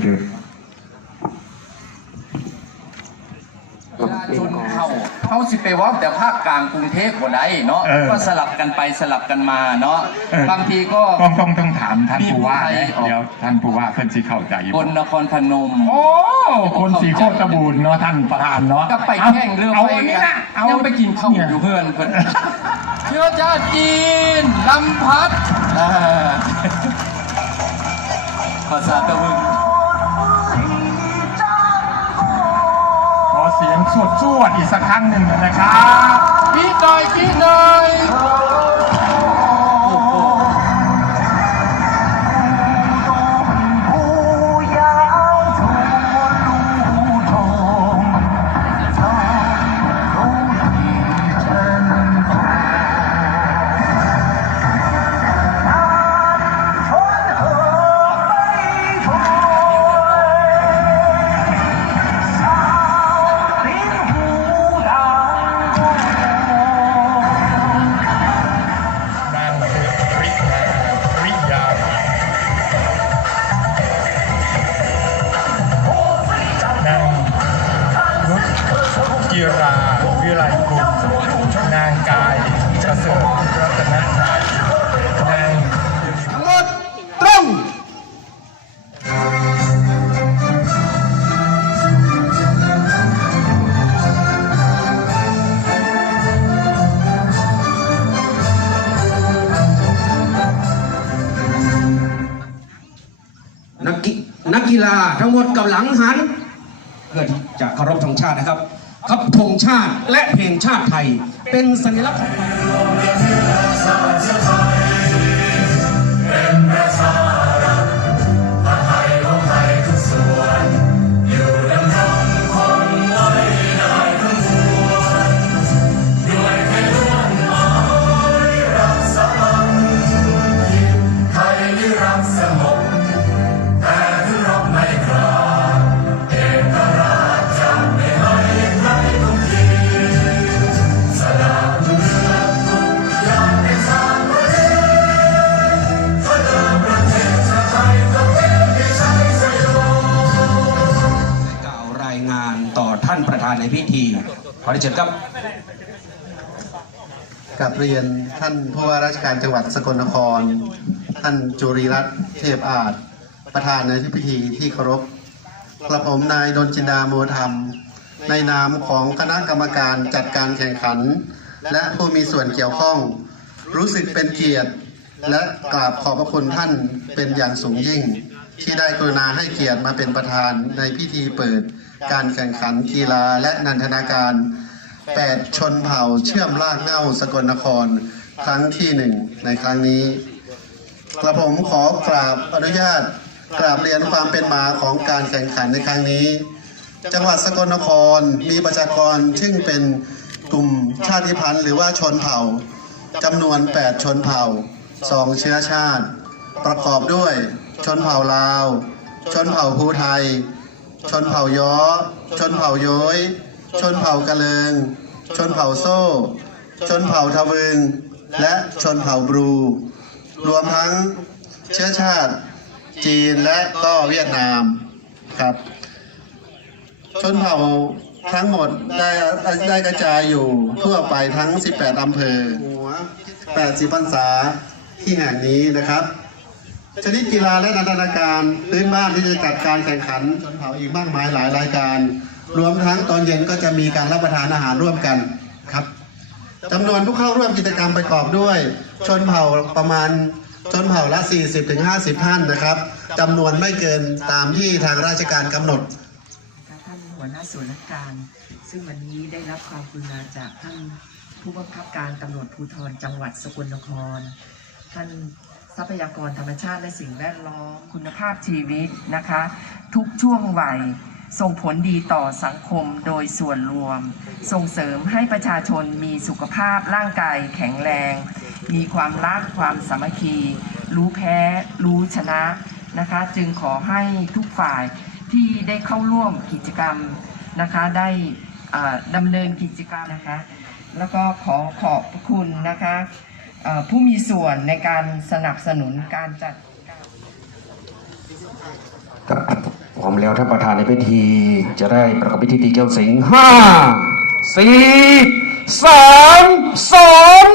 เชิญประชาชนเขาเขาสิไปเว่าแต่ภาคกลางกรุงเทพบ่ได้เนาะเออก็สลับกันไปสลับกันมาเนาะเออบางทีก็ต้องต้องต้องถามท่านผู้ว่ามีผู้ไทยนะออกเดี๋ยวท่านผู้ว่าเพิ่นสิเข้าใจอยู่คนนครพนมโอ้คนสีโคตรบูรณ์เนาะท่านประธานเนาะก็ไปแข่งเรือเอาไปอันนี้นะเอายังไปกินข้าวเนี่ยอยู่เพื่อนเพื่อนเชื้อชาติจีนลำพัดอ่าภาษาตะมึง วดอีกสักครั้งหนึ่งนะครับพี่หน่อยพี่หน่อย ประเสริฐรัตนนายนางหมดตรงนักกีนักกีฬาทั้งหมดกับหลังหัน เพื่อที่จะเคารพธงชาตินะครับ ครับธงชาติและเพลงชาติไทยเป็นสัญลักษณ์ ก ในพิธีขอได้เชิญครับกับเรียนท่านผู้ว่าราชการจังหวัดสกลนคร ท่านจุริรัตน์เทพอาจ ประธานในพิธีที่เคารพกระผมนายดนจินดาโมธรรม ในนามของคณะกรรมการจัดการแข่งขัน และผู้มีส่วนเกี่ยวข้อง รู้สึกเป็นเกียรติ และกราบขอบพระคุณท่านเป็นอย่างสูงยิ่ง ที่ได้กรุณาให้เกียรติมาเป็นประธานในพิธีเปิดการแข่งขันกีฬาและนันทนาการแปดชนเผ่าเชื่อมลากเง้าสกลนคร ครั้งที่หนึ่งในครั้งนี้ กระผมขอกราบอนุญาตกราบเรียนความเป็นมาของการแข่งขันในครั้งนี้ จังหวัดสกลนครมีประชากรซึ่งเป็นกลุ่มชาติพันธุ์หรือว่าชนเผ่าจำนวน 8 ชนเผ่าสองเชื้อชาติ ประกอบด้วย ชนเผ่าลาว ชนเผ่าภูไทย ชนเผ่าย้อ ชนเผ่าย้อยชนเผ่ากะเลิง ชนเผ่าโซ่ ชนเผ่าทะวึง และชนเผ่าบรู รวมทั้งเชื้อชาติ จีนและก็เวียดนามครับ ชนเผ่าทั้งหมดได้ได้กระจายอยู่ทั่วไปทั้ง 18 อำเภอ 80พรรษาที่แห่งนี้นะครับ ชนิดกีฬาและนันทนาการพื้นบ้านที่จะจัดการแข่งขันชนเผ่าอีกมากมายหลายรายการ รวมทั้งตอนเย็นก็จะมีการรับประทานอาหารร่วมกันครับจำนวนผู้เข้าร่วมกิจกรรมประกอบด้วย ชนเผ่าประมาณชนเผ่าละ 40-50 ท่านนะครับจำนวนไม่เกินตามที่ทางราชการกำหนดท่านหัวหน้าส่วนราชการ ซึ่งวันนี้ได้รับความกรุณาจากท่านผู้บังคับการตำรวจภูธรจังหวัดสกลนคร ท่าน ทรัพยากรธรรมชาติและสิ่งแวดล้อม คุณภาพชีวิตนะคะ ทุกช่วงวัยส่งผลดีต่อสังคมโดยส่วนรวม ส่งเสริมให้ประชาชนมีสุขภาพร่างกายแข็งแรง มีความรักความสามัคคี รู้แพ้ รู้ชนะนะคะ จึงขอให้ทุกฝ่ายที่ได้เข้าร่วมกิจกรรมนะคะ ได้ดำเนินกิจกรรมนะคะ แล้วก็ขอขอบคุณนะคะ ผู้มีส่วนในการสนับสนุนการจัดผพร้อมแล้วท่านประธานในพิธีจะได้ประกอบพิธีตีเจ้าสิงห้าสี่สามสอง